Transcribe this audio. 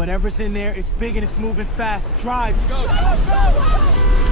Whatever's in there, it's big and it's moving fast. Drive. Go.